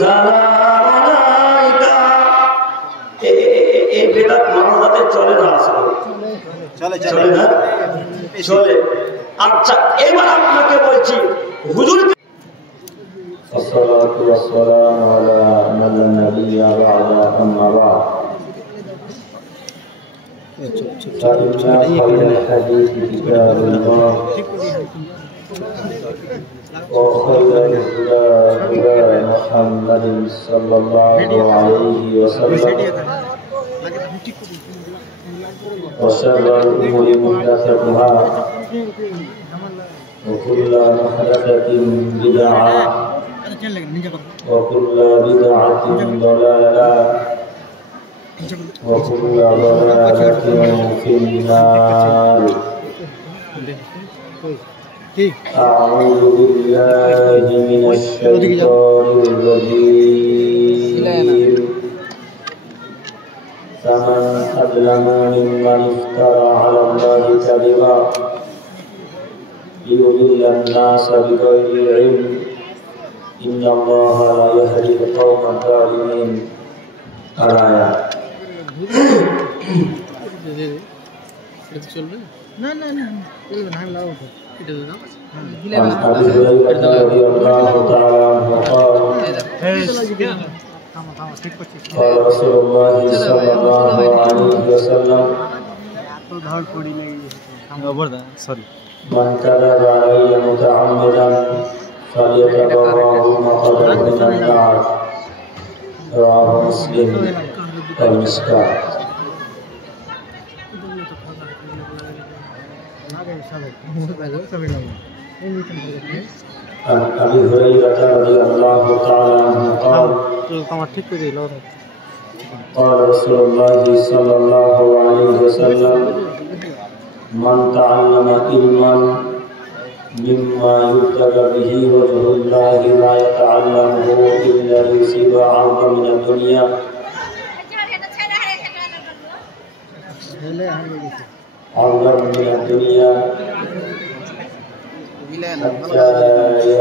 সালাম আলাইকা। এই বেদাত মানুষ হাতে চলে না, আসলে চলে না, চলে। আচ্ছা, এবার আপনাকে বলছি, হুজুর الصلاة والسلام على من لا نبي بعده أما بعد فإن خير الحديث كتاب الله وخير الهدى هدى محمد صلى الله عليه وسلم وشر الأمور محدثاتها وكل محدثة بدعة وكل بدعة ضلالة وكل ضلالة في النار. أعوذ بالله من الشيطان الرجيم. فمن أظلم ممن افترى على الله كذبا ليضل الناس بغير علم إن الله لا يهدي القوم الظالمين. الآية. عن أبي هريرة رضي الله تعالى عنه قال قال رسول الله صلى الله عليه وسلم من كذب علي متعمدا فليتبوأ مقعده من النار. رواه مسلم والمشكاة. عن أبي هريرة رضي الله تعالى عنه قال قال رسول الله صلى الله عليه وسلم من تعلم علما مما يبتغى به وجه الله لا يتعلمه إلا ليصيب عرضا من الدنيا حتى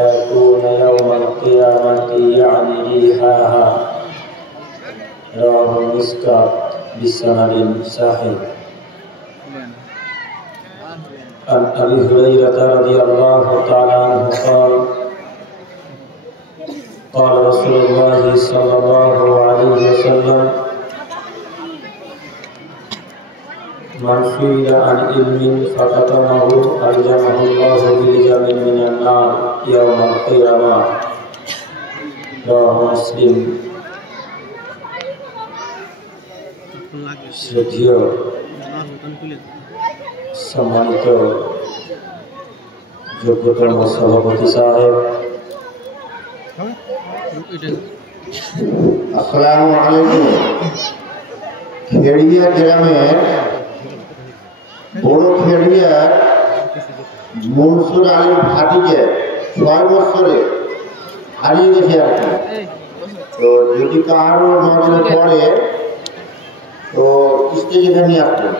يكون يوم القيامة يعني ريحها. رواه المسكات بسند صحيح. عن أبي هريرة رضي الله تعالى عنه قال قال رسول الله صلى الله عليه وسلم من سئل عن علم فكتمه ألجمه الله بلجم من النار يوم القيامة. رواه مسلم. শ্রদ্ধেয় সম্মানিত যোগ্যতম সভাপতি সাহেব, আসসালামু আলাইকুম। খেড়িয়া গ্রামের বড় খেড়িয়া মনসুর আলীর ভাতিকে 6 বছরে হারিয়ে গেছে আর কি। তো যদি কারো নজরে পড়ে তো স্টেজে নিয়ে আসবেন।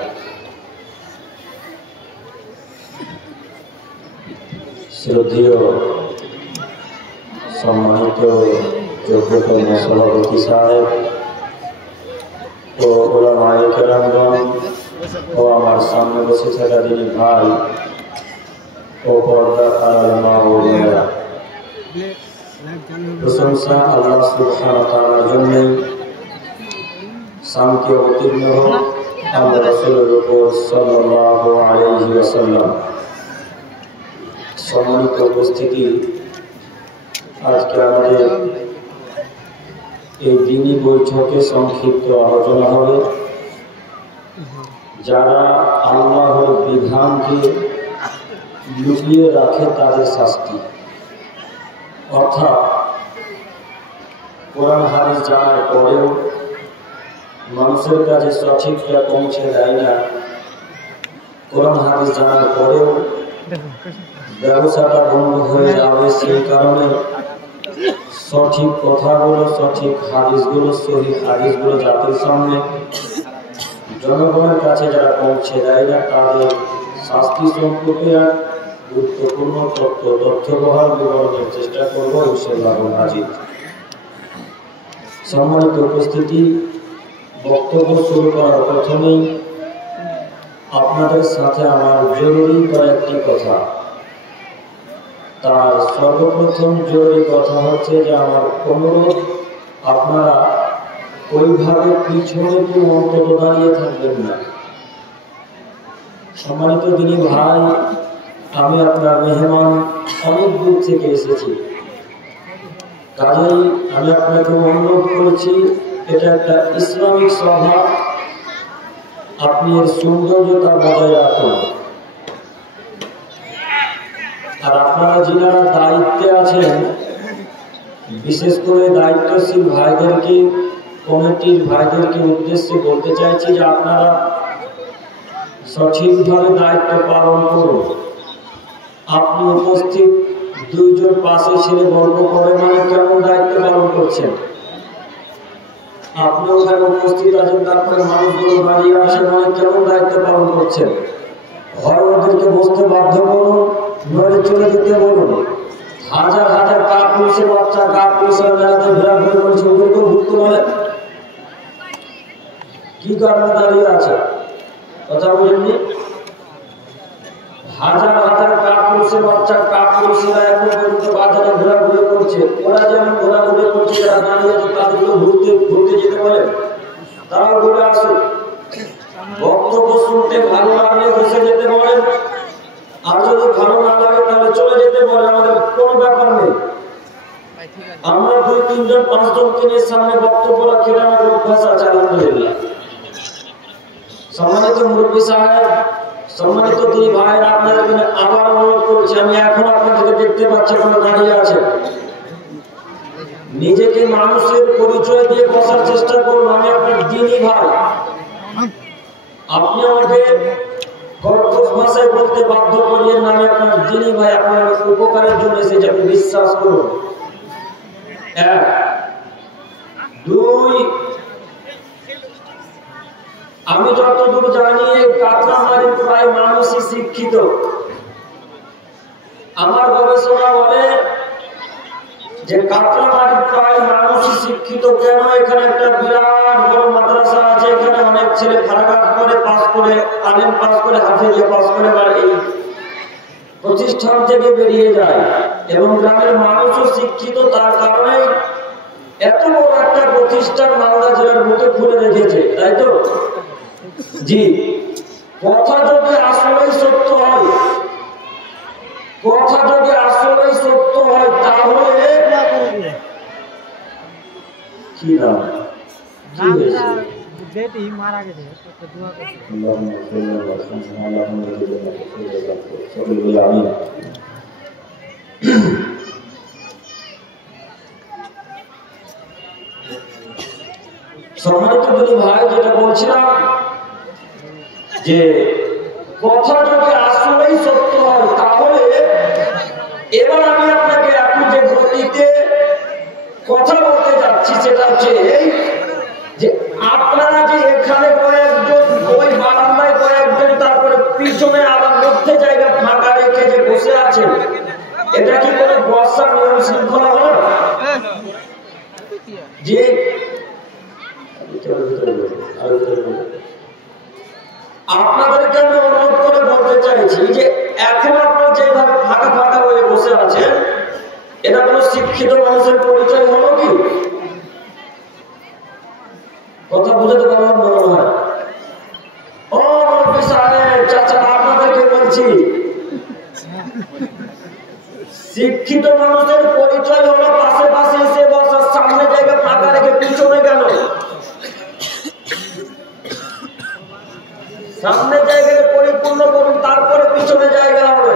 শ্রদ্ধেয় সম্মানিত যোগ্যতম সভাপতি সাহেব ও ওলামায়ে কেরামগণ ও আমার সামনে বসে থাকা দিনী ভাই ও পর্দার আড়াল মা ও বোনেরা, প্রশংসা আল্লাহ সুবহানাহু ওয়া তাআলার জন্য। শান্তি অবতীর্ণ হোক আমরা রাসূলের উপর সাল্লাল্লাহু আলাইহি ওয়াসাল্লাম। সম্মানিত উপস্থিতি, আজকে আমাদের এই দিনী বৈঠকে সংক্ষিপ্ত আলোচনা হবে যারা আল্লাহর বিধানকে লুকিয়ে রাখে তাদের শাস্তি। অর্থাৎ কোরআন হাদিস জানার পরেও মানুষের কাছে সঠিকটা পৌঁছে দেয় না, কোরআন হাদিস জানার পরেও ব্যবসাটা বন্ধ হয়ে যাবে, সেই কারণে সঠিক কথাগুলো, সঠিক হাদিসগুলো, সহিহ হাদিসগুলো জাতির সামনে জনগণের কাছে যারা পৌঁছে দেয় না তাদের শাস্তি সম্পর্কে আর গুরুত্বপূর্ণ তথ্যবহাল বিবরণের চেষ্টা করবো ইনশাআল্লাহ হাজির। সম্মানিত উপস্থিতি, বক্তব্য শুরু করার প্রথমেই আপনাদের সাথে আমার জরুরি কয়েকটি কথা। তার সর্বপ্রথম জরুরি কথা হচ্ছে যে আমার অনুরোধ, আপনারা ওইভাবে পিছনে কি অন্তত দাঁড়িয়ে থাকবেন না। সম্মানিত দিনী ভাই, আমি আপনার মেহমান, অনেক দূর থেকে এসেছি, কাজেই আমি আপনাকে অনুরোধ করেছি, এটা একটা ইসলামিক সভা, আপনি এর সৌন্দর্যতা বজায় রাখুন। আর আপনারা যারা দায়িত্বে আছেন, বিশেষ করে দায়িত্বশীল ভাইদেরকে, কমিটির ভাইদেরকে উদ্দেশ্যে বলতে চাইছি যে আপনারা সঠিকভাবে দায়িত্ব পালন করুন। আপনি উপস্থিত দুইজন পাশে ছেড়ে গল্প করে মানে কেমন দায়িত্ব পালন করছেন? আপনি ওখানে উপস্থিত আছেন, তারপরে মানুষগুলো দাঁড়িয়ে আসে মানে কেমন দায়িত্ব পালন করছেন? হয় ওদেরকে বসতে বাধ্য করুন, নইলে চলে যেতে বলুন। হাজার হাজার কাপ পুলিশের বাচ্চা, কাপ পুলিশের মেলাতে ঘোরাঘুরি করছে, ওদেরকেও ঘুরতে বলেন। কি কারণে দাঁড়িয়ে আছে? কথা বলেননি? হাজার হাজার কাপ পুলিশের বাচ্চা, কাপ পুলিশেরা এখন পর্যন্ত বাজারে ঘোরাঘুরি করছে। ওরা যেমন ঘোরাঘুরি করছে, যারা দাঁড়িয়ে আছে তাদেরকেও ঘুরতে যেতে বলেন। তারাও ঘুরে আসুন। বক্তব্য শুনতে ভালো লাগলে বসে যেতে বলেন, আর যদি ভালো না লাগে তাহলে চলে যেতে বলেন। আমাদের কোনো ব্যাপার নেই। আমরা 2, 3 জন 5 জনকে নিয়ে সামনে বক্তব্য রাখি, আমাদের অভ্যাস আছে, আলহামদুলিল্লাহ। সম্মানিত মুরব্বী সাহেব, সম্মানিত দুই ভাই, আপনাদের জন্য আবার অনুরোধ করছি, আমি এখন আপনাদেরকে দেখতে পাচ্ছি আপনারা দাঁড়িয়ে আছেন। নিজেকে মানুষের পরিচয় দিয়ে বসার চেষ্টা করুন। আমি আপনার দিনী ভাই, আপনি আমাকে কর্কশ ভাষায় বলতে বাধ্য করিয়েন না। আমি আপনার দিনী ভাই, আপনার উপকারের জন্য এসেছি, আপনি বিশ্বাস করুন। 1, 2, আমি যতদূর জানি এই কাতরামারির প্রায় মানুষই শিক্ষিত। আমার গবেষণা বলে যে কাতরামারির প্রায় মানুষই শিক্ষিত। কেন? এখানে একটা বিরাট বড় মাদ্রাসা আছে, এখানে অনেক ছেলে ফারাগাত করে, পাস করে, আলেম পাস করে, হাফেজে পাস করে এই প্রতিষ্ঠান থেকে বেরিয়ে যায়, এবং গ্রামের মানুষও শিক্ষিত। তার কারণে এত বড় একটা প্রতিষ্ঠান মালদা জেলার বুকে খুলে রেখেছে, তাই তো? জি, কথা যদি আসলেই সত্য হয়, কথা যদি আসলেই সত্য হয়, তাহলে কি নাম কি হয়েছে? বেটি মারা গেছে। সম্মানিত দুই ভাই, যেটা বলছিলাম যে কথা যদি আসলেই সত্য হয়, তাহলে এবার আমি আপনাকে এখন যে গতিতে কথা বলতে যাচ্ছি সেটা হচ্ছে এই যে আপনারা যে এখানে কয়েকজন, ওই বারান্দায় কয়েকজন, তারপরে পিছনে আবার মধ্যে জায়গা ফাঁকা রেখে যে বসে আছেন, এটা কি কোনো বর্ষার নিয়ম শৃঙ্খলা হলো? যে আপনাদেরকে আমি অনুরোধ করে বলতে চাইছি যে এখন আপনারা যেভাবে ফাঁকা ফাঁকা হয়ে বসে আছেন, এটা কোনো শিক্ষিত মানুষের পরিচয় হলো কি? কথা বুঝাতে পারলাম মনে হয়? ও মুরব্বী সাহেব, চাচা, আপনাদেরকে বলছি, শিক্ষিত মানুষের পরিচয় হলো পাশে পাশে এসে বসার, সামনে জায়গা ফাঁকা রেখে পিছনে কেন? সামনে জায়গাকে পরিপূর্ণ করুন, তারপরে পিছনে জায়গা হবে।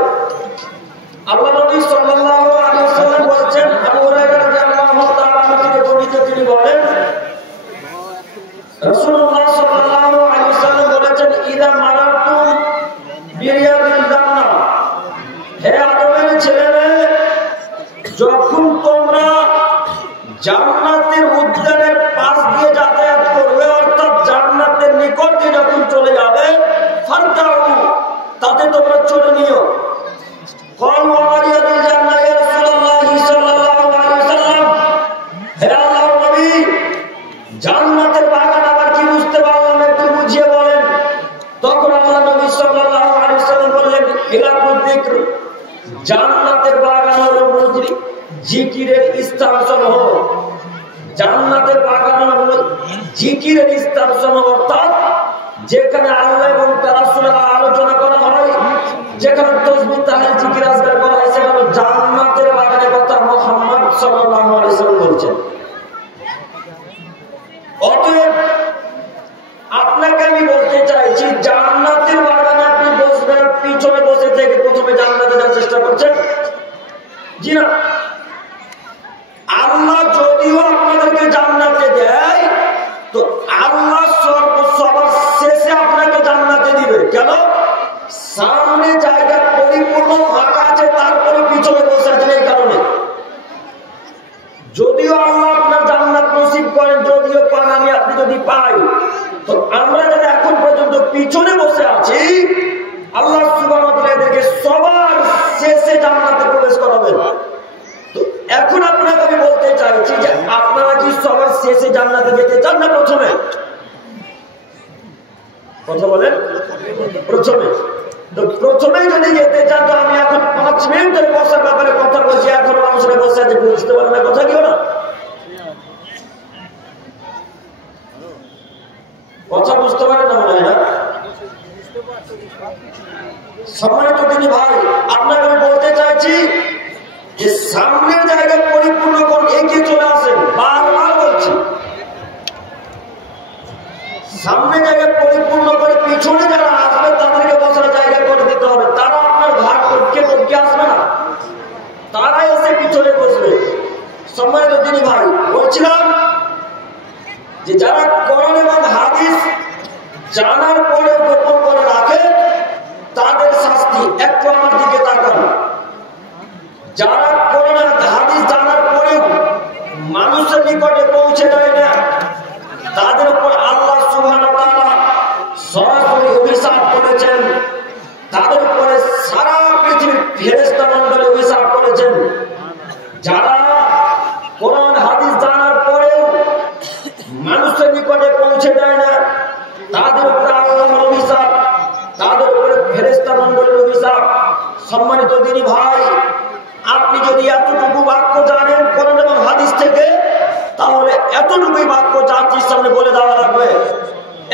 আল্লাহ নবী সাল্লাল্লাহু আলাইহি ওয়াসাল্লাম বলেছেন, আবু হুরায়রা রাদিয়াল্লাহু তাআলা আনহু থেকে বর্ণিত, তিনি বলেন, রাসূলুল্লাহ সাল্লাল্লাহু আলাইহি ওয়াসাল্লাম বলেছেন, ইদা মারাতুম বিরিয়াদিল জান্নাহ, হে আদমের ছেলেরা, যখন তোমরা জান্নাতের উদ্যানের পাশ দিয়ে যাতায়াত করবে, অর্থাৎ জান্নাতের নিকট দিয়ে যখন চলে যাবে, ফারতাউ, তাতে তোমরা চলে নিও। কল ওয়ারিয়াদিল জান্নাহ ইয়া রাসূলুল্লাহ সাল্লাল্লাহু আলাইহি ওয়াসাল্লাম, হে আল্লাহর নবী, জান্নাতের বাগান হলো জিকিরের স্থানসমূহ। জান্নাতের বাগান হলো জিকিরের স্থানসমূহ, অর্থাৎ যেখানে আল্লাহ এবং তার রাসূলের আলোচনা করা হয়, যেখানে তাসবিহ তাহলিল জিকির আজকার করা হয়, সেখানে জান্নাতের বাগানের কথা মুহাম্মদ সাল্লাল্লাহু আলাইহি ওয়াসাল্লাম বলছেন। অতএব আপনাকে আমি বলতে চাইছি, জান্নাতের বাগানে আপনি বসবেন, পিছনে বসে থেকে প্রথমে জান্নাতে যাওয়ার চেষ্টা করছেন? জি না। আল্লাহ যদিও আপনাদেরকে জান্নাতে দেয়, তো আল্লাহ সবার শেষে আপনাকে জান্নাতে দিবে। কেন? সামনে জায়গা পরিপূর্ণ ফাঁকা আছে, তারপরে পিছনে বসে আছেন এই কারণে। যদিও আল্লাহ আপনার জান্নাত নসিব করেন, যদিও পান, আমি আপনি যদি পাই, তো আমরা যারা এখন পর্যন্ত পিছনে বসে আছি, আল্লাহ সুবহানাহু ওয়া তাআলা এদেরকে সবার শেষে জান্নাতে প্রবেশ করাবেন। তো এখন আপনাকে আমি বলতে চাইছি যে আপনারা কি সবার শেষে জান্নাতে যেতে চান না প্রথমে? কথা বলেন। প্রথমে। তো প্রথমে যদি যেতে চান, তো আমি এখন 5 মিনিটের বসার ব্যাপারে কথা বলছি, এখন মানুষরা বসে আছে, বুঝতে পারেন না কথা কেউ না? কথা বুঝতে পারেন না মনে হয় না? সম্মানিত দিনী ভাই, আপনাকে আমি বলতে চাইছি যে সামনের জায়গায় পরিপূর্ণ করুন, এগিয়ে চলে আসেন। বারবার বলছি, সামনে জায়গায় পরিপূর্ণ করে পিছনে যারা আসবে তাদেরকে বসার জায়গা করে দিতে হবে। তারা আপনার ভাগ টপকে আসবে না, তারা এসে পিছনে বসবে। সম্মানিত দিনী ভাই, বলছিলাম যে যারা কোরআন এবং হাদিস জানার পরে গোপন করে রাখে, তাদের শাস্তি। একটু আমার দিকে তাকান। যারা কোরআন হাদিস জানার পরেও মানুষের নিকটে পৌঁছে দেয় না, তাদের উপর আল্লাহ সুবহানাহু ওয়া তাআলা সরাসরি অভিশাপ করেছেন। তাদের উপরে সারা পৃথিবীর ফেরেশতা মণ্ডলী অভিশাপ করেছেন। যারা কোরআন হাদিস জানার পরেও মানুষের নিকটে পৌঁছে দেয় না, তাদের উপরে আল্লাহর অভিশাপ, তাদের উপরে ফেরেশতা মণ্ডলীর অভিশাপ। সম্মানিত দিনী ভাই, আপনি যদি এতটুকু বাক্য জানেন কোরআন এবং হাদিস থেকে, তাহলে এতটুকুই বাক্য জাতির সামনে বলে দেওয়া লাগবে।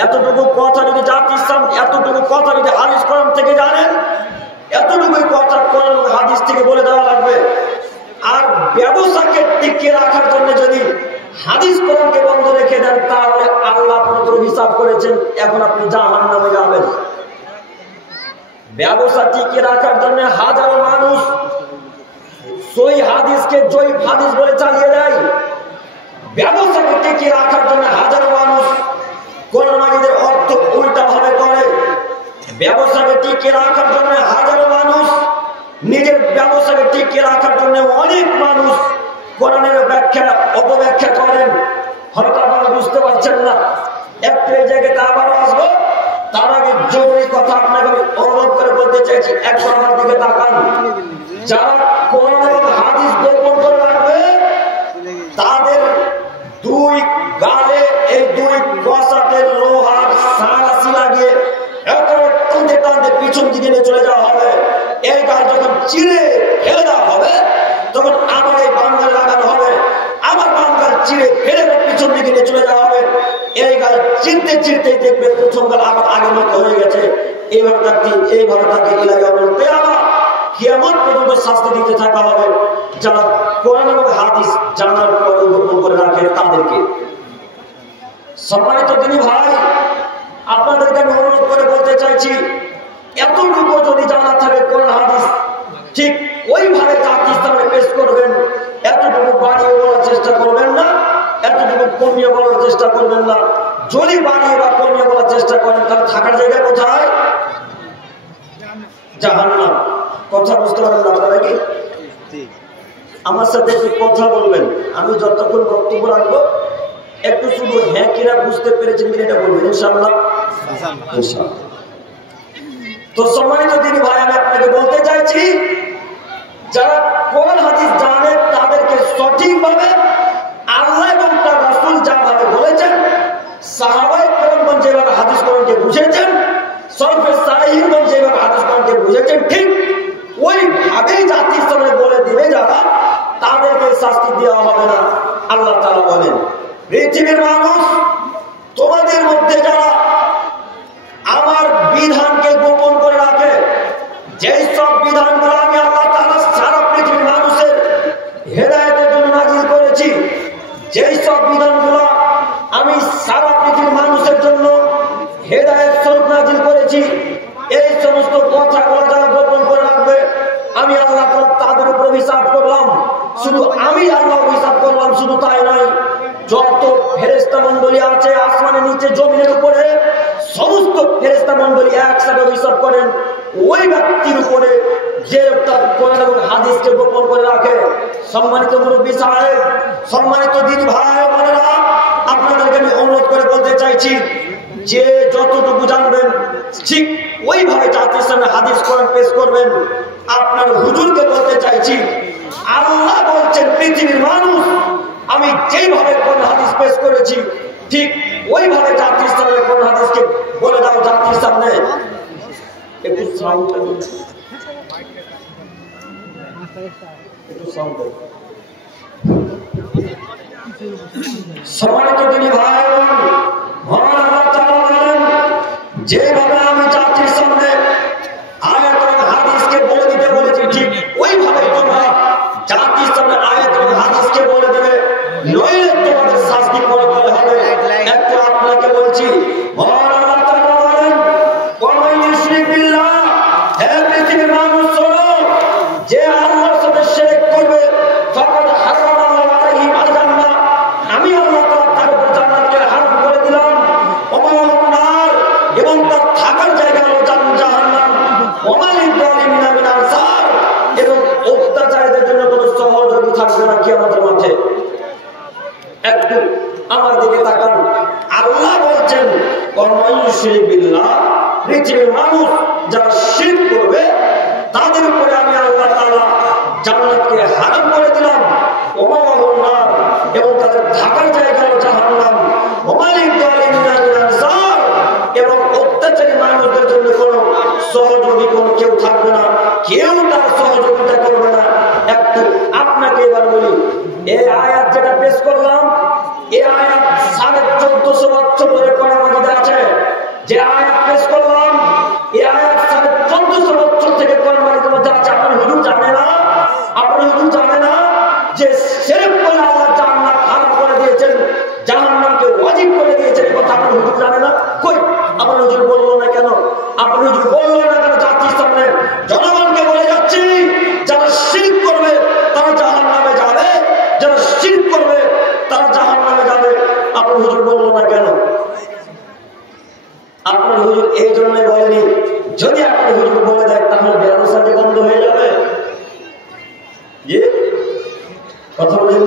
এতটুকু কথা যদি জাতির সামনে, এতটুকু কথা যদি হাদিস কোরআন থেকে জানেন, এতটুকুই কথা কোরআন এবং হাদিস থেকে বলে দেওয়া লাগবে। আর ব্যবসাকে টিকিয়ে রাখার জন্য যদি হাদিস কোরআনকে বন্ধ রেখে দেন, তাহলে আল্লাহ আপনাকে অভিশাপ করেছেন, এখন আপনি জাহান্নামে যাবেন। ব্যবসা টিকিয়ে রাখার জন্য হাজারো মানুষ সই হাদিসকে জয়ীফ হাদিস বলে চালিয়ে দেয়। ব্যবসাকে টিকিয়ে রাখার জন্য হাজারো মানুষ কোরআন মাজিদের অর্থ উল্টা ভাবে করে। ব্যবসাকে টিকিয়ে রাখার জন্য হাজারো মানুষ, নিজের ব্যবসাকে টিকিয়ে রাখার জন্য অনেক মানুষ কোরআনের ব্যাখ্যা অপব্যাখ্যা করেন। হয়তো আপনারা বুঝতে পারছেন না। একটু এই জায়গাতে আবার আসবো, তার আগে জরুরি কথা আপনাকে আমি অনুরোধ করে বলতে চাইছি, একটু আমার দিকে তাকান। যারা কোরআন এবং হাদিস গোপন করে রাখবে, তাদের দুই গালে এই দুই কষাতে লোহার সাঁড়াশি লাগিয়ে টানতে টানতে পিছন দিকে নিয়ে চলে যাওয়া হবে। এই গাল যখন চিড়ে ফেলে দেওয়া হবে, তখন আবার এই বাঙ্গাল লাগানো হবে, আবার বাঙ্গাল চিড়ে ফেলে পিছন দিকে নিয়ে চলে যাওয়া হবে। এই গাল চিনতে চিনতে দেখবে প্রথম গাল আবার আগের মতো হয়ে গেছে। এইভাবে তাকে ইলাকা বলতে আবার কিয়ামত পর্যন্ত শাস্তি দিতে থাকা হবে যারা কোরআন এবং হাদিস জানার পরে গোপন করে রাখে তাদেরকে। সম্মানিত দিনী ভাই, আপনাদেরকে আমি অনুরোধ করে বলতে চাইছি, এতটুকু যদি জানা থাকে কোরআন হাদিস, ঠিক ওইভাবে জাতির সামনে পেশ করবেন। এতটুকু বাড়িয়ে বলার চেষ্টা করবেন না, এতটুকু কমিয়ে বলার চেষ্টা করবেন না। যদি বাড়িয়ে বা কমিয়ে বলার চেষ্টা করেন, তাহলে থাকার জায়গা কোথায়? জাহান্নাম। কথা বুঝতে পারেন আপনারা কি? আমার সাথে একটু কথা বলবেন। আমি যতক্ষণ বক্তব্য রাখবো, একটু শুধু হ্যাঁ কিনা বুঝতে পেরেছেন কিনা এটা বলবেন, ইনশাআল্লাহ। তো সম্মানিত দিনী ভাই, আমি আপনাকে বলতে চাইছি, যারা কোরআন হাদিস জানে তাদেরকে সঠিকভাবে আল্লাহ এবং তার রাসূল যাভাবে বলেছেন, সাহাবায়ে কেরামগণ যেভাবে হাদিস কোরআনকে বুঝেছেন, সলফে সালেহিনগণ যেভাবে হাদিস কোরআনকে বুঝেছেন, ঠিক ওইভাবেই জাতির সামনে দেওয়া হবে না। আল্লাহ তাআলা বলেন, পৃথিবীর মানুষ, তোমাদের মধ্যে যারা আমার বিধানকে গোপন করে রাখে, যেই সব বিধানগুলো আমি আল্লাহ তাআলা সারা পৃথিবীর মানুষের হেদায়েতের জন্য নাযিল করেছি, যেই সব বিধানগুলো আমি সারা পৃথিবীর মানুষের জন্য হেদায়েত স্বরূপ নাযিল করেছি, এই সমস্ত কথাগুলো যারা গোপন করে রাখবে, আমি আল্লাহ তাআলা তাদের উপর অভিশাপ করলাম। শুধু আমি আল্লাহ অভিশাপ করলাম শুধু তাই নয়, যত ফেরেশতা মণ্ডলী আছে আসমানের নিচে জমিনের উপরে, সমস্ত ফেরেশতা মণ্ডলী একসাথে অভিশাপ করেন ওই ব্যক্তির উপরে যে তার কোরআন এবং হাদিসকে গোপন করে রাখে। সম্মানিত মুরব্বী সাহেব, সম্মানিত দিনী ভাই বোনেরা, আপনাদেরকে আমি অনুরোধ করে বলতে চাইছি, যে যতটুকু জানবেন ঠিক ওইভাবে জাতির সামনে হাদিস কোরআন পেশ করবেন। আপনার হুজুরকে বলতে চাইছি, আল্লাহ বলছেন পৃথিবীর মানুষ, আমি যেইভাবে কোরআন হাদিস পেশ করেছি ঠিক ওইভাবে জাতির সামনে কোরআন হাদিসকে বলে দাও। জাতির সামনে একটু সাউন্ড, সম্মানিত দিনী ভাই বোন, মহান আল্লাহ তাআলা বলেন, যেভাবে আমি জাতির সামনে আয়াত এবং হাদিসকে বলে দিতে বলেছি ঠিক ওইভাবে তোমরা জাতির সামনে আয়াত এবং হাদিসকে বলে দেবে, নইলে তোমাদের শাস্তি পরে হবে। একটু আপনাকে বলছি, মহান আল্লাহ তাআলা বলেন, ওয়ামান ইউশরিক বিল্লাহ, হে পৃথিবীর মানুষ শোনো, যে আল্লাহর সাথে শিরক করবে, ফাকাদ হারামাল্লাহু আলাইহি আল-জান্নাহ, আমি আল্লাহ তাআলা তার উপর জান্নাতকে হারাম করে দিলাম। ওমালাহুন নার, এবং তার থাকার জায়গা হলো জাহান্নাম। ওমা লিয-যালিমিনা মিন আনসার, এবং অত্যাচারীদের জন্য কোনো সহযোগী থাকবে না কিয়ামতের মাঠে। একটু আমার দিকে তাকান, আল্লাহ বলছেন, ওয়ামান ইউশরিক বিল্লাহ, পৃথিবীর মানুষ যারা শিরক করবে তাদের উপরে আমি আল্লাহ তাআলা জান্নাতকে হারাম করে দিলাম। ওমালাহুন নার, এবং তাদের থাকার জায়গা হলো জাহান্নাম। ওমা লিয-যালিমিনা মিন আনসার, এবং অত্যাচারী মানুষদের জন্য কোনো সহযোগী কোনো কেউ থাকবে না, কেউ তার সহযোগিতা করবে না। একটু আপনাকে এবার বলি, এই আয়াত যেটা পেশ করলাম, এই আয়াত 1450 বছর ধরে কোরআন মাজিদে আছে। যে আয়াত পেশ করলাম, এই আয়াত 1450 বছর থেকে কোরআন মাজিদের মধ্যে আছে। আপনার হুজুর জানে না? আপনার হুজুর জানে না যে শিরক করলে আল্লাহ জান্নাত হারাম করে দিয়েছেন, জাহান্নামকে ওয়াজিব করে দিয়েছেন? এই কথা আপনার হুজুর জানে না? কই আপনার হুজুর বললো না কেন? আপনার হুজুর বললো না কেন? জাতির সামনে জনগণকে বলে যাচ্ছি, যারা শিরক করবে তারা জাহান্নামে যাবে, যারা শিরক করবে তারা জাহান্নামে যাবে। আপনার হুজুর বললো না কেন? আপনার হুজুর এই জন্যই বলেনি, যদি আপনার হুজুর বলে দেয় তাহলে ব্যবসা যে বন্ধ হয়ে যাবে। কথা বলেন,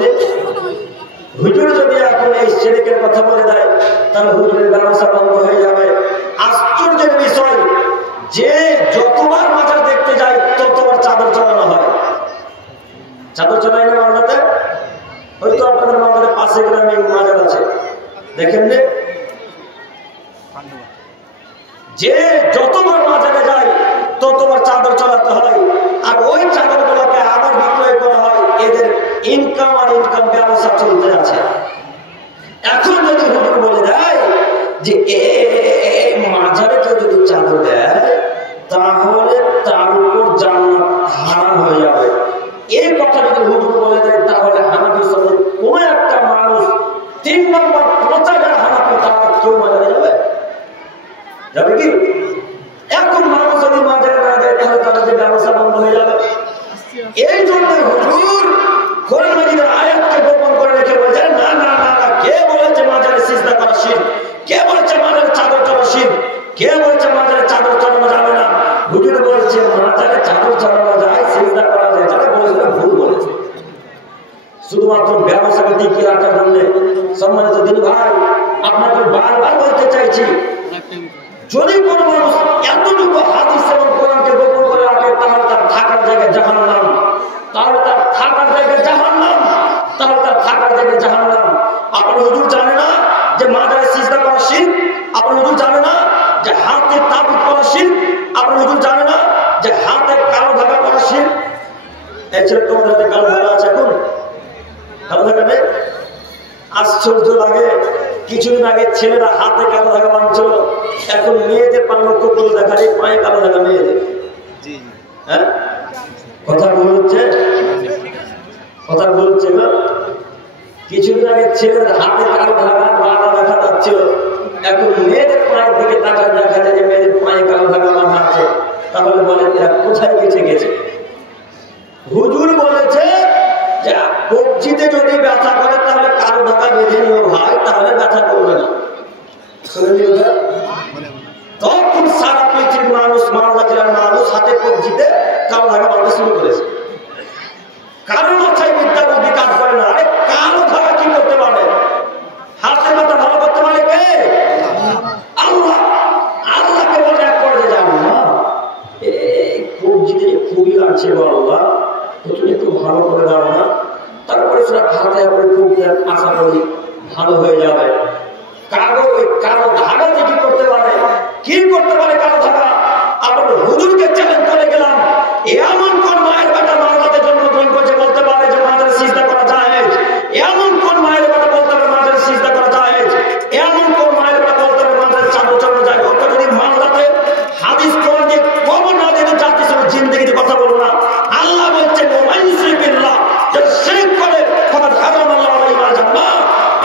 হুজুর যদি এখন এই শিরকের কথা বলে দেয় তাহলে হুজুরের ব্যবসা বন্ধ হয়ে যাবে। আশ্চর্যের বিষয় যে যতবার মাজার দেখতে যায় ততবার চাদর চড়ানো হয়। চাদর চড়াই না মাজাতে? হয়তো আপনাদের মাজারের পাশে গ্রামে মাজার আছে, দেখেন রে, যে যতবার মাজারে যায় ততবার চাদর চড়াতে হয়, আর ওই চাদর গুলোকে আবার বিক্রয় করা হয়। এদের ইনকাম আর ইনকাম ব্যবসা চলতে আছে। এখন যদি হুজুর বলে দেয় যে মাজারে কেউ যদি চাদর দেয় তাহলে তার উপর জান্নাত হারাম হয়ে যাবে, এই কথা যদি হুজুর বলে দেয় তাহলে হানাফি সমাজের কোন একটা মানুষ 3 নম্বর প্রচারের হানাফি তারা কেউ মাজারে যাবে? যাবে কি? এখন মানুষ যদি মাজারে না যায় তাহলে তাদের যে ব্যবসা বন্ধ হয়ে যাবে। এই জন্য হুজুর কোরআন মাজিদের আয়াতকে গোপন করে রেখে বলছে, না না না না, কে বলেছে মাজারে সিজদা করা শিরক? কে বলেছে মাজারে চাদর চড়ানো শিরক? কে বলেছে মাজারে চাদর চড়ানো যাবে না? হুজুর বলছে মাজারে চাদর চড়ানো যায়, সিজদা করা যায়। যারা বলেছে ভুল বলেছে, শুধুমাত্র ব্যবসাকে টিকিয়ে রাখার জন্য। সম্মানিত দিনী ভাই, আপনাকে বারবার বলতে চাইছি, যদি কোনো মানুষ এতটুকু হাদিস এবং কোরআনকে গোপন করে রাখে তাহলে তার থাকার জায়গায় জাহান্নাম, তাহলে তার থাকার জায়গায় জাহান্নাম, তাহলে তার থাকার জায়গায় জাহান্নাম। আপনার হুজুর জানে না যে মাজারে সিজদা করা শিরক? আপনার হুজুর জানে না যে হাতে তাবিজ করা শিরক? আপনার হুজুর জানে না যে হাতে কালো ধাগা করা শিরক? এই ছেলে তোমাদের হাতে কালো ধাগা আছে এখন? কালো ধাগা নেই। আশ্চর্য লাগে, কিছুদিন আগে ছেলেরা হাতে কালো ধাগা বাঁধছিল, এখন মেয়েদের পা লক্ষ্য করে দেখা যায় পায়ে কালো ধাগা মেয়েদের। হ্যাঁ, কথা ভুল হচ্ছে, কথা ভুল হচ্ছে না। কিছুদিন আগে ছেলেদের হাতে কালো ধাগা বাঁধা দেখা যাচ্ছিল, এখন মেয়েদের পায়ের দিকে তাকায় দেখা যায় যে মেয়েদের পায়ে কালো ধাগা বাঁধা আছে। তাহলে বলেন এরা কোথায় গেছে গেছে? হুজুর বলেছে যে কবজিতে যদি ব্যথা করে তাহলে কালো ধাগা বেঁধে নিও ভাই, তাহলে ব্যথা করবে না। তখন সারা পৃথিবীর মানুষ, মালদা জেলার মানুষ হাতে কবজিতে কালো ধাগা বাঁধতে শুরু করেছে। কারো মাথায় বিদ্যা বুদ্ধি কাজ করে না। আরে কালো ধাগা কি করতে পারে? হাতের ব্যথা ভালো করতে পারে কে? আল্লাহ। আল্লাহকে বলে এক করে যাবো না, কবজিতে খুবই লাগছে গো আল্লাহ, তুমি একটু ভালো করে দাও না। তারপরে সেটা হাতে করে খুব আশা করি ভালো হয়ে যাবে। কালো ধাগাতে কি করতে পারে? কি করতে পারে কালো ধাগা? আবার হুজুরকে চ্যালেঞ্জ করে গেলাম, এমন কোন মায়ের বেটা মালদাতে জন্মগ্রহণ করছে বলতে পারে যে মাঝারে সিজদা করা যায়? এমন কোন মায়ের বেটা বলতে পারে মাঝারে সিজদা করা যায়? এমন কোন মায়ের বেটা বলতে পারে মাঝারে চাদর চালানো যায়? ওটা যদি মালদাতে হাদিস কোরআন দিয়ে কবর না দিতে জাতির সঙ্গে জিন্দেগিতে কথা বলবো না। আল্লাহ বলছেন শিরক করে ফাকাদ হারাম আল্লাহু আলাইহি ওয়া জান্নাহ,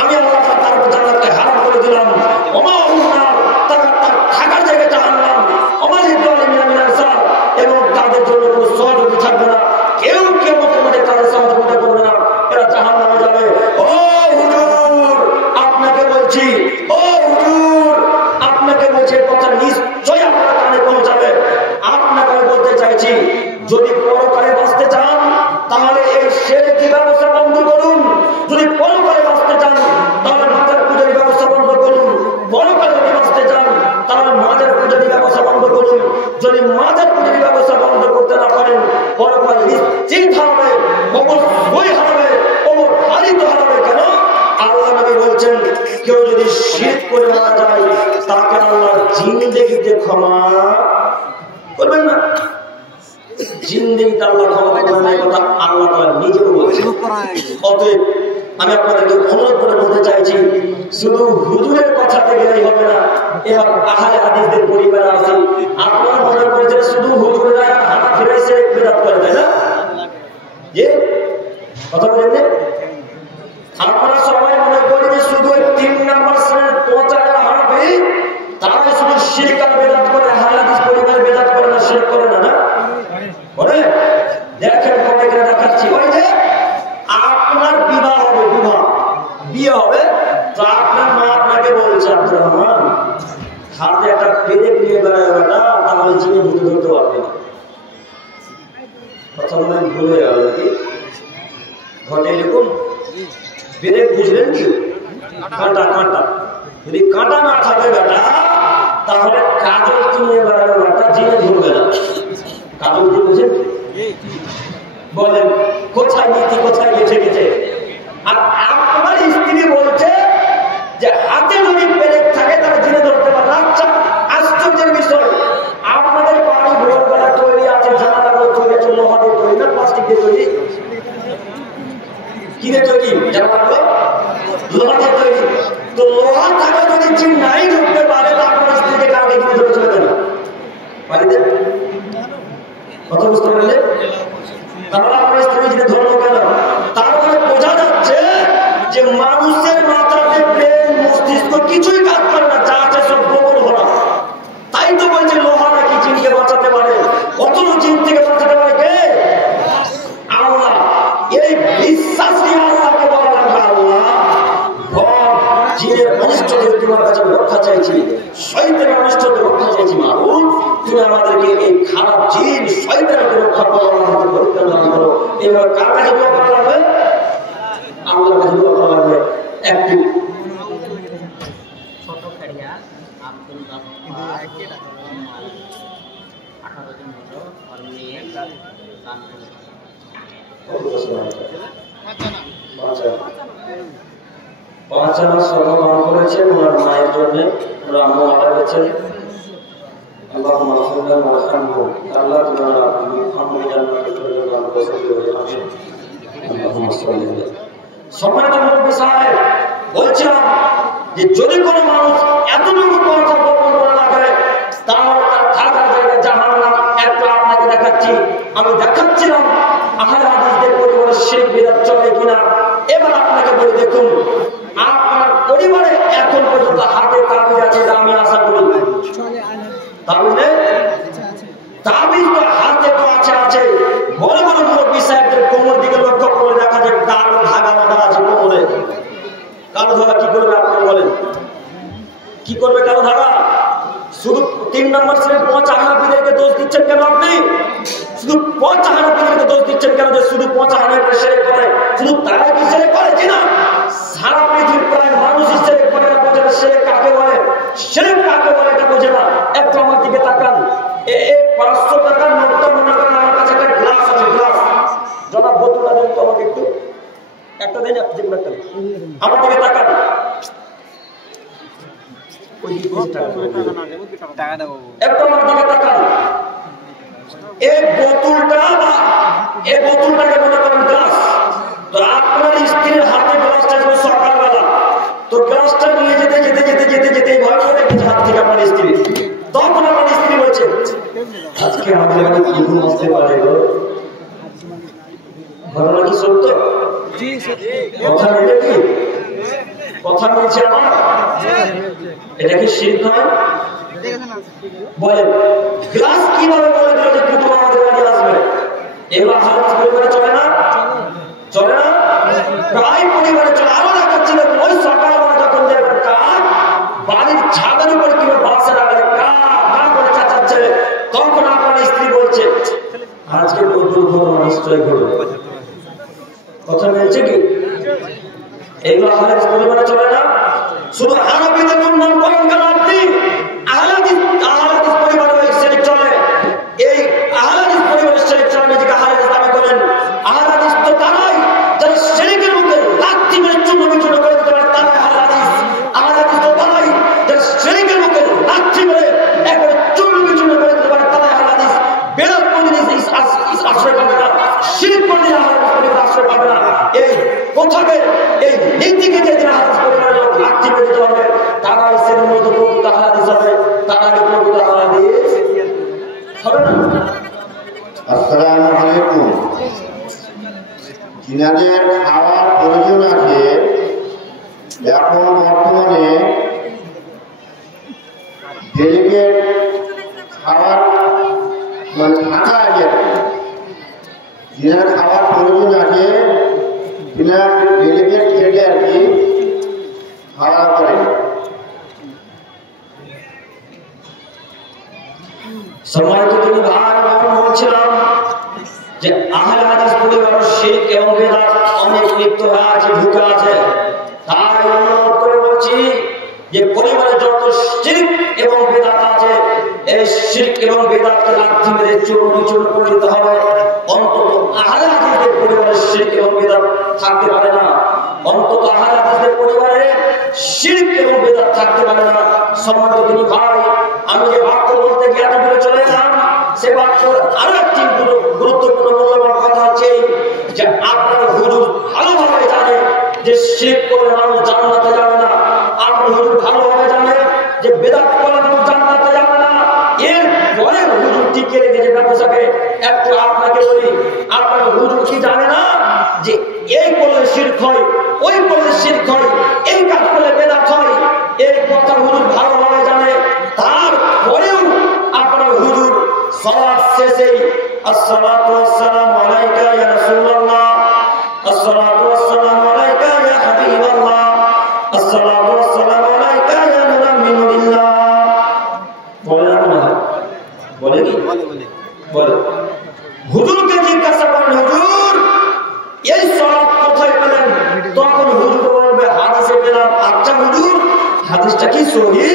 আমি আল্লাহ তার উপর জান্নাতকে হারাম করে দিলাম। ওমা হুন্না, তার থাকার জায়গা জাহান্নাম। ওমা লিযালিমিনা মিন আনসার, এবং তাদের জন্য কোনো সহযোগী থাকবে না। কেউ কিয়ামতের মাঠে তাদের সহযোগিতা করবে না, এরা জাহান্নামে যাবে। ও হুজুর আপনাকে বলছি, ও হুজুর আপনাকে বলছি, কথা নিশ্চয়ই আপনার কানে পৌঁছাবে। আপনাকে বলতে চাইছি, যদি পরকালে বাঁচতে চান তাহলে এই শিরকি ব্যবসা বন্ধ করুন। যদি পরকালে বাঁচতে চান তাহলে মাজার পূজার ব্যবসা বন্ধ করুন। পরকালে যদি বাঁচতে চান তাহলে মাজার পূজার ব্যবসা বন্ধ করুন। যদি মাজার পূজার ব্যবসা বন্ধ করতে না পারেন, পরকাল নিশ্চিত হারাবে, অবশ্যই হারাবে, অবধারিত হারাবে। কেন? আল্লাহ নবী বলছেন, কেউ যদি শিরক করে মারা যায় তাকে আল্লাহ জিন্দেগিতে ক্ষমা করবেন না। জিন্দেগিতে আল্লাহ ক্ষমা করবেন না, কথা আল্লাহ তাআলা নিজেও বলেছেন। অতএব আমি আপনাদেরকে অনুরোধ করে বলতে চাইছি, শুধু হুজুরের কথাতে গেলেই হবে না। এবার আহলে হাদিসদের পরিবারে আছে, আপনারা মনে করেছেন শুধু হুজুররা হানাফিরা শিরক বিদআত করে, তাই না? যে কথা বলেন, আপনারা সবাই মনে করেন যে শুধু 3 নম্বর শ্রেণীর পচারা হানাফি তারাই শুধু শিরক আর বিদআত করে, আহলে হাদিস পরিবারে বিদআত করে না, শিরক করে না? না করে। দেখেন কবে করে দেখাচ্ছি, ওই যে আপনার বিবাহ হবে, বিয়ে হবে, তো আপনার মা আপনাকে বলছে, আব্দুর রহমান হাতে একটা পেরেক নিয়ে বেড়ায় বেটা, তাহলে চিনে ভূতে ধরতে পারবে না। কথা মনে ভুল হয়ে গেল নাকি? ঘটে এরকম। পেরেক বুঝলেন কি? কাঁটা। কাঁটা যদি কাঁটা না থাকে বেটা, তাহলে কাজল চিনে বেড়াবে বেটা, চিনে ধরবে না। কাজল কি বুঝেন? বলেন কোথায় নীতি, কোথায় গেছে গেছে। আর আপনার স্ত্রী বলছে যে হাতে যদি পেরেক থাকে তারা জিনে ধরতে পারে। আচ্ছা, আশ্চর্যের বিষয়, আপনাদের বাড়ি ভোরবেলা তৈরি আছে, জানালাগুলো তৈরি আছে লোহা দিয়ে তৈরি না প্লাস্টিক দিয়ে তৈরি? কি দিয়ে তৈরি? জানালাগুলো লোহা দিয়ে তৈরি। তো লোহা থাকে যদি জিন নাই ঢুকতে পারে, তা আপনার স্ত্রীকে কাউকে জিনে ধরে চলে গেল বাড়িতে। কথা বুঝতে পারলে? তাহলে আপনার স্ত্রী জিনে ধরলো কেন? তার মানে বোঝা যাচ্ছে যে মানুষের মাথাতে ব্রেন, মস্তিষ্ক কিছুই কাজ করে না, যা আছে সব গোবর ভরা। তাই তো বলছে লোহা নাকি জিনকে বাঁচাতে পারে। অথচ জিন থেকে বাঁচাতে পারে কে? আল্লাহ। এই বিশ্বাস নিয়ে আল্লাহকে বলা লাগবে, আল্লাহ জিনের অনিষ্ট থেকে তোমার কাছে রক্ষা চাইছি, শয়তানের অনিষ্ট থেকে রক্ষা চাইছি। মাবুদ, তুমি আমাদেরকে এই খারাপ জিন শয়তানকে রক্ষা করো, আমাদের পরিত্রাণ করো। এবার কার কাছে দোয়া করা লাগবে? আল্লাহর কাছে দোয়া করা লাগবে। একটু ছোট কারিয়া আব্দুল গাফফার 18 জন হলো আর মেয়ে দান পাঁচ আনা সর্বমান করেছেন ওনার মায়ের জন্য। ওরা আম্মু মারা গেছেন। আল্লাহ মাহফুল্লাহ মারহামহু, আল্লাহ তোমার আম্মু জান্নাতে চলে যান, বসতি হয়ে আমিন। আল্লাহুম্মা সাল্লি আলাইহি। সম্মানিত মুরব্বী সাহেব, বলছিলাম যে যদি কোনো মানুষ এতটুকু কথা গোপন করে না করে তাহলে তার থাকার জায়গায় জাহান্নাম। একটু আপনাকে দেখাচ্ছি, আমি দেখাচ্ছিলাম আহলে হাদিসদের পরিবারের শিরক বিদআত চলে কিনা। এবার আপনাকে বলে দেখুন, আপনার পরিবারে এখন পর্যন্ত হাতে তাবিজ আছে, আমি আশা করি তাবিজে তাবিজ তো হাতে তো আছে। বড় বড় মুরব্বী সাহেবদের কোমর দিকে লক্ষ্য করে দেখা যায় কালো ধাগা বাঁধা আছে কোমরে। কালো ধাগা কি করবে আপনি বলেন? কি করবে কালো ধাগা? শুধু 3 নম্বর শ্রেণীর 5 হানাফিদেরকে দোষ দিচ্ছেন কেন আপনি? শুধু 5 হানাফিদেরকে দোষ দিচ্ছেন কেন যে শুধু 5 হানাফিরা শিরক করে? শুধু তারা কি শিরক করে? জি না, সারা পৃথিবীর প্রায় মানুষই শিরক করে না। বোঝে না শিরক কাকে বলে, শিরক কাকে বলে এটা বোঝে না। একটু আমার দিকে তাকান, এই 500 টাকার নোটটা মনে করেন আমার কাছে একটা গ্লাস আছে, গ্লাস। জনাব বোতলটা দেন তো আমাকে একটু, একটা দেন, যে কোনো একটা দেন। আমার দিকে তাকান, একটু আমার দিকে তাকান। এই বোতলটাকে মনে করেন গ্লাস। তো আপনার স্ত্রীর হাতে গ্লাসটা ছিল সকালবেলা, তো গ্লাসটা নিয়ে যেতে ভয় করে হাত থেকে আপনার স্ত্রী, তখন আপনার স্ত্রী বলছে আজকে আমাদের এখানে কি আসতে পারে গো? ঘটনা কি সত্য? কথা মিলে কি? কথা বলছে আমার, এটা কি শিরক নয়? বলেন, গ্লাস কিভাবে বলে দিল যে কুকুর আমাদের বাড়ি আসবে? এগুলো হাদিস পরিবারে চলে না? চলে না? প্রায় পরিবারে চলে। আরো দেখাচ্ছিল ওই সকালবেলা যখন দেখবেন কাক বাড়ির ছাদের উপর কিভাবে বাসে লাগালে কা কা করে চাচাচ্ছে, তখন আপনার স্ত্রী বলছে আজকে কোনো দুর্ঘটনা নিশ্চয়ই ঘটবে। কথা বলছে কি? এগুলো হাদিস পরিবারে চলে না? শুধু হানাফিদের নাম করেন কেন আপনি? আহলে হাদিস পরিবারে ওই শিরক চলে। এই আহলে হাদিস পরিবারের শিরক চলে, নিজেকে আহলে হাদিস দাবি করেন। আহলে হাদিস তো তারাই যারা শিরকের মুখে লাথি মেরে চূর্ণ-বিচূর্ণ করে দিতে পারে, তারাই আহলে হাদিস। আহলে হাদিস তো তারাই যারা শিরকের মুখে লাথি মেরে একবারে চূর্ণ-বিচূর্ণ করে দিতে পারে, তারাই আহলে হাদিস। বেদাত কোনদিন আশ্রয় পাবে না, শিরক কোনদিন আহলে হাদিস পরিবার আশ্রয় পাবে না। এই কোথাকে এই নীতিকে যেদিন আহলে হাদিস পরিবারের লোক লাথি মেরে দিতে পারবে, তারাই সেদিন মতো প্রকৃত আহলে হাদিস হবে, তারাই প্রকৃত আহলে হাদিস হবে না। আসসালামু আলাইকুম। যিনাদের খাওয়ার প্রয়োজন আছে, এখন বর্তমানে ডেলিগেট খাওয়ার মানে থাকা আছে, যিনার খাওয়ার প্রয়োজন আছে যিনার ডেলিগেট খেলে আর কি খাওয়া করে। সম্মানিত তিনি ভাই বোন, বলছিলাম যে আহলে হাদিস পরিবারের শিরক এবং বিদআত অনেক লিপ্ত হয়ে আছে, ঢুকে আছে। তাই অনুরোধ করে বলছি যে পরিবারে যত শিরক এবং বিদআত আছে, এই শিরক এবং বিদআতকে লাথি মেরে চূর্ণ-বিচূর্ণ করে দিতে হবে। অন্তত আহলে হাদিসদের পরিবারে শিরক এবং বিদআত থাকতে পারে না। অন্তত আহলে হাদিসদের পরিবারে শিরক এবং বিদআত থাকতে পারে না। সম্মানিত তিনি ভাই, আমি যে বাক্য বলতে গিয়ে এত দূরে চলে এলাম, সে বাক্যের আরো একটি গুরুত্বপূর্ণ মূল্যবান কথা হচ্ছে যে আপনার হুজুর ভালোভাবে জানে যে শিরক করলে মানুষ জান্নাতে যাবে না। আপনার হুজুর ভালোভাবে জানে যে বিদআত করলে মানুষ জান্নাতে যাবে না। এর পরে হুজুর টিকে রেখেছে ব্যবসাকে। একটু আপনাকে বলি, আপনার হুজুর কি জানে না যে এই করলে শিরক হয়, ওই করলে শিরক হয়, এই কাজ করলে বিদআত হয়? এই কথা হুজুর ভালোভাবে জানে। তারপরেও আপনার হুজুর সালাত শেষেই আসসালাতু ওয়াসসালামু আলাইকা ইয়া রাসূলুল্লাহ, আসসালাতু ওয়াসসালামু আলাইকা ইয়া হাবিবাল্লাহ, আসসালাতু ওয়াসসালামু আলাইকা ইয়া নূরাম মিন নূরিল্লাহ বলে না? বলে কি? বলে। হুজুরকে জিজ্ঞাসা করেন, হুজুর এই সালাত কোথায় পেলেন? তখন হুজুর বলবে হাদিসে পেলাম। আচ্ছা হুজুর, হাদিসটা কি সহিহ?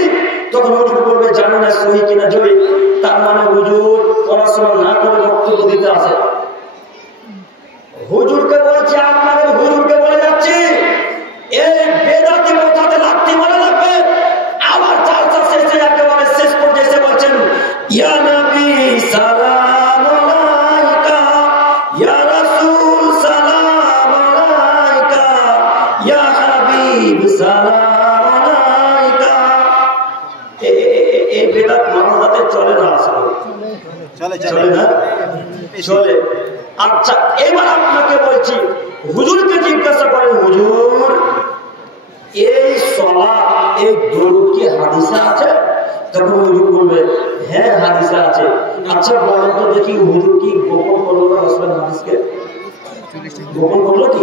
তখন হুজুর বলবে জানি না সহিহ কিনা জয়ী। তার মানে হুজুর পড়াশোনা না করে বক্তব্য দিতে আসে। হুজুরকে বলছে, আপনাদের হুজুরকে বলে যাচ্ছি, এই বেদাতি কথাতে লাথি মারা লাগবে। আবার চালটা শেষে একেবারে শেষ পর্যায়ে এসে বলছেন ইয়া নবী সালাম আলাইকা, ইয়া রাসূল সালাম আলাইকা, সালাম আলাইকা। এই বেদাত মানুষ যাতে চলে না আসলে চলে না চলে। আচ্ছা এবার আপনাকে বলছি, হুজুরকে জিজ্ঞাসা করেন, হুজুর এই সালাত এই দরুদ কি হাদিসে আছে? তখন হুজুর বলবে হ্যাঁ হাদিসে আছে। আচ্ছা বলেন তো দেখি হুজুর কি গোপন করলো না রাসূলের হাদিসকে? গোপন করলো কি?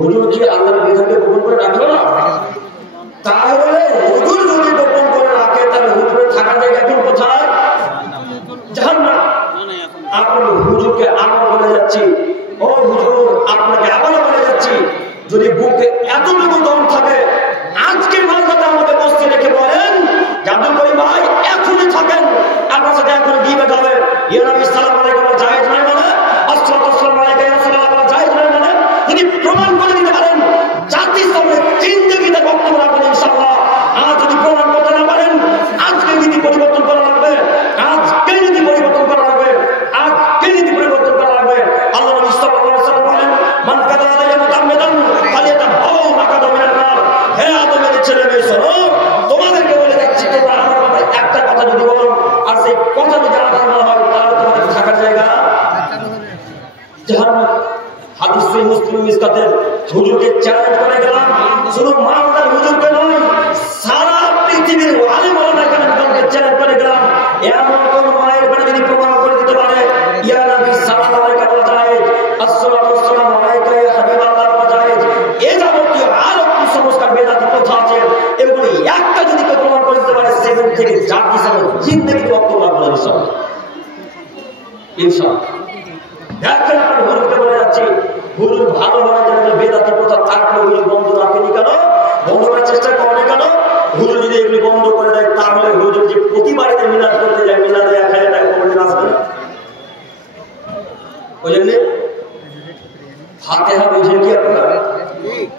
হুজুর কি আল্লাহর বিধানকে গোপন করে রাখলো না? তাহলে হুজুর যদি গোপন করে রাখে তাহলে হুজুরের থাকার জায়গা এখন কোথায়? জাহান্নাম। আপনার হুজুরকে আবার বলে যাচ্ছি, ও হুজুর আপনাকে আবারও বলে যাচ্ছি, যদি বুকে এতটুকু দম থাকে আজকে মাঝরাতে আমাকে বসতে রেখে বলেন আব্দুল করিম ভাই এখনই থাকেন, আপনার সাথে এখনই দিবে যাবে, ইয়া নবী সাল্লাল্লাহু আলাইহি ওয়া সাল্লাম জায়েজ নয় মানে আসসালাতু ওয়াসসালামু আলাইকা ইয়া রাসূলুল্লাহ জায়েজ নয় মানে যদি প্রমাণ করে দিতে পারেন জাতির সামনে জিন্দেগিতে বক্তব্য রাখবেন ইনশাআল্লাহ। আর যদি প্রমাণ করতে না পারেন আজকে নীতি পরিবর্তন করা লাগবে, আজকে নীতি পরিবর্তন করা লাগবে, আজকে নীতি পরিবর্তন করা লাগবে। আল্লাহ নবী সাল্লাল্লাহু আলাইহি ওয়াসাল্লাম বলেন মান কাদা আলাইহি মুতাআম্মিদান ফালিয়াতাবাউ মাকাদাহু মিনান নার। হে আদমের ছেলে মেয়ে শোনো, তোমাদেরকে বলে যাচ্ছি তোমরা আমার ব্যাপারে একটা কথা যদি বলো আর সেই কথা যদি আদায় না হয় তাহলে তোমাদের থাকার জায়গা জাহান্নাম। হাদিস সহিহ মুসলিম মিসকাতের হুজুরকে চ্যালেঞ্জ করে গেলাম, শুধু মালদার হুজুরকে নয় সারা পৃথিবীর আলেম ওলামাকে চ্যালেঞ্জ করে গেলাম, এমন কোন মায়ের বাড়ি যদি প্রমাণ করে দিতে পারে ইয়া নবী সাল্লাল্লাহু আলাইহি ওয়া সাল্লাম আসসালাতু ওয়াসসালামু আলাইকা ইয়া হাবিবাল্লাহ ওয়া জায়েজ, এই যাবতীয় আরো কুসংস্কার বেদাতি কথা আছে এগুলি একটা যদি কেউ প্রমাণ করে দিতে পারে সেখান থেকে জাতি সামনে জিন্দেগি বক্তব্য রাখবেন ইনশাআল্লাহ। ইনশাআল্লাহ দেখেন আপনার হুজুরকে বলে যাচ্ছি, হুজুর ভালো হওয়ার জন্য বেদাতি কথা থাকলে হুজুর বন্ধ রাখেনি কেন? বন্ধ করার চেষ্টা করেনি কেন? হুজুর যদি এগুলি বন্ধ করে দেয় তাহলে হুজুর যে প্রতি বাড়িতে মিলাদ করতে যায় মিলাদে 1000 টাকা করে আসবে না। ওই জন্য ফাতিহা বুঝেন কি আপনারা?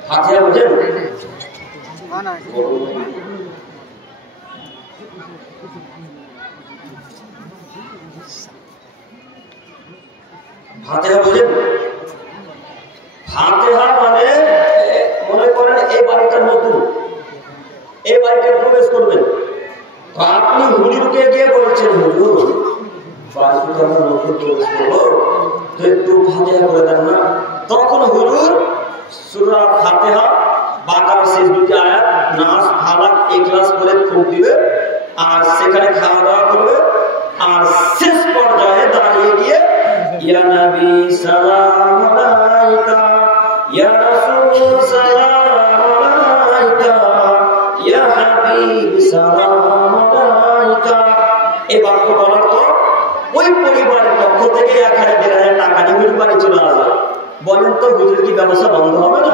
ফাতিহা বুঝেন? ফাতিহা বুঝেন? ফাতিহা মানে মনে করেন এই বাড়িটা নতুন, এই বাড়িতে প্রবেশ করবেন, তো আপনি হুজুরকে গিয়ে বলছেন হুজুর বাড়িতে আমরা নতুন প্রবেশ করবো তো একটু ফাতিহা করে দেন না। তখন হুজুর সূরা ফাতিহা বাকারা শেষ দুটি আয়াত নাস ফালাক ইখলাস করে ফুঁক দিবে আর সেখানে খাওয়া দাওয়া করবে আর শেষ পর্যায়ে দাঁড়িয়ে গিয়ে ইয়া নবী সালাম আলাইকা ইয়া রাসূল সালাম আলাইকা ইয়া হাবিব সালাম আলাইকা এই বাক্য বলার পর ওই পরিবারের পক্ষ থেকে 1000 টাকা নিয়ে হুজুর বাড়ি চলে আসবে। বলেন তো হুজুর কি ব্যবসা বন্ধ হবে না?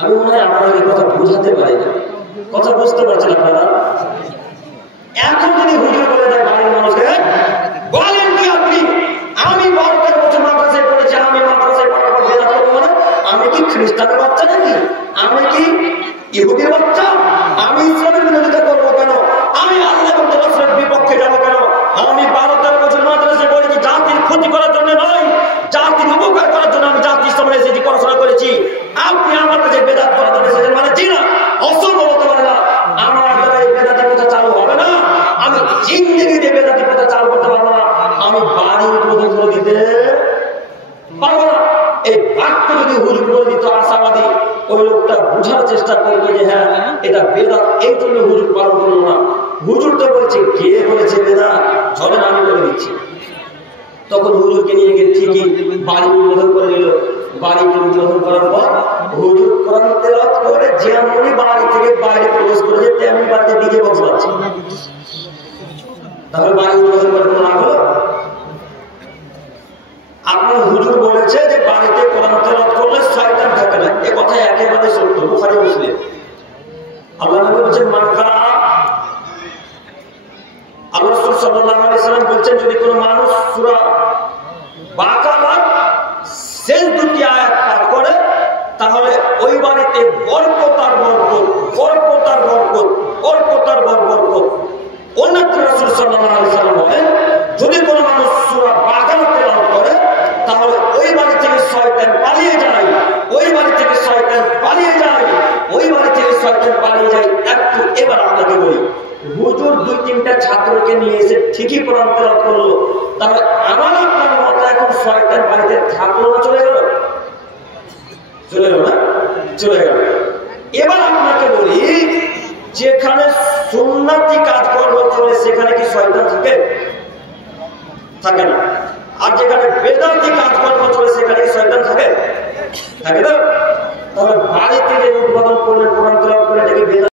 আমি মনে হয় আপনাদের এই কথা বুঝাতে পারি না, কথা বুঝতে পারছেন আপনারা? এখন যদি হুজুর বলে দেয় বাড়ির মানুষকে বলেন কি আপনি আমি 12 বছর মাদ্রাসায় পড়েছি, আমি মাদ্রাসায় পড়ার পর বেদাত করবো মানে আমি কি খ্রিস্টানের বাচ্চা নাকি? আমি কি ইহুদির বাচ্চা? আমি ইসলামের বিরোধিতা করবো কেন? আমি আল্লাহ এবং রাসূলের বিপক্ষে যাবো কেন? আমি 12-13 বছর মাদ্রাসায় পড়েছি জাতির ক্ষতি করার জন্য নয়, জাতির উপকার করার জন্য আমি জাতির সামনে এসেছি, পড়াশোনা করেছি। আপনি আমার কাছে বেদাত করার জন্য এসেছেন মানে জি না, অসম্ভব হতে পারে না। আমার দ্বারা এই বেদাতি কথা চালু হবে না, আমি জিন্দেগিতে বেদাতি কথা চালু করতে পারবো না, আমি বাড়ি উদ্বোধন করে দিতে পারবো না। এই বাক্য যদি হুজুর বলে দিত আশাবাদী, ওই লোকটা বুঝার চেষ্টা করতো যে হ্যাঁ এটা বেদাত, এই জন্য হুজুর পালন করলো না। হুজুর তো বলছে কে বলেছে বেদাত, চলেন আমি বলে দিচ্ছি। তখন হুজুরকে নিয়ে গিয়ে ঠিকই বাড়ি উদ্বোধন করে নিল। বাড়িতে উদ্বোধন করার পর হুজুর কোরআন তেলাওয়াত করে যেমনই বাড়ি থেকে বাইরে প্রবেশ করেছে তেমনি বাড়িতে ডিজে বক্স বাজছে। তাহলে বাড়ি উদ্বোধন করে কোনো লাভ হলো? আপনার হুজুর বলেছে যে বাড়িতে কোরআন তেলাওয়াত করলে শয়তান থাকে না, এ কথা একেবারে সত্য, বুখারী মুসলিম। আল্লাহ নবী বলেছেন মান কারা, আল্লাহ রাসূল সাল্লাল্লাহু আলাইহি ওয়াসাল্লাম বলেছেন যদি কোনো মানুষ সূরা বাকারার শেষ দুটি আয়াত পাঠ করে তাহলে ওই বাড়িতে বরকতার বরকত, বরকতার বরকত, বরকতার বরকত। অন্যত্র রাসূল সাল্লাল্লাহু আলাইহি ওয়াসাল্লাম বলেন যদি কোনো মানুষ সূরা বাকারা তেলাওয়াত করে তাহলে ওই বাড়ি থেকে শয়তান পালিয়ে যায়, ওই বাড়ি থেকে শয়তান পালিয়ে যায়, ওই বাড়ি থেকে শয়তান পালিয়ে যায়। একটু এবার আপনাকে বলি, হুজুর 2-3টা ছাত্রকে নিয়ে এসে ঠিকই কোরআন তেলাওয়াত করলো, তাহলে আমার আপনার মতো এখন শয়তান বাড়িতে থাকলো না চলে গেল? চলে গেল না? চলে গেল। এবার আপনাকে বলি, যেখানে সুন্নতি কাজকর্ম চলে সেখানে কি শয়তান থাকে? থাকে না। আর যেখানে বেদান্তি কাজকর্ম চলে সেখানে কি শয়তান থাকে? থাকে না। তাহলে বাড়িতে যে উদ্বোধন করলেন কোরআন তেলাওয়াত করে, এটা কি বেদান্ত?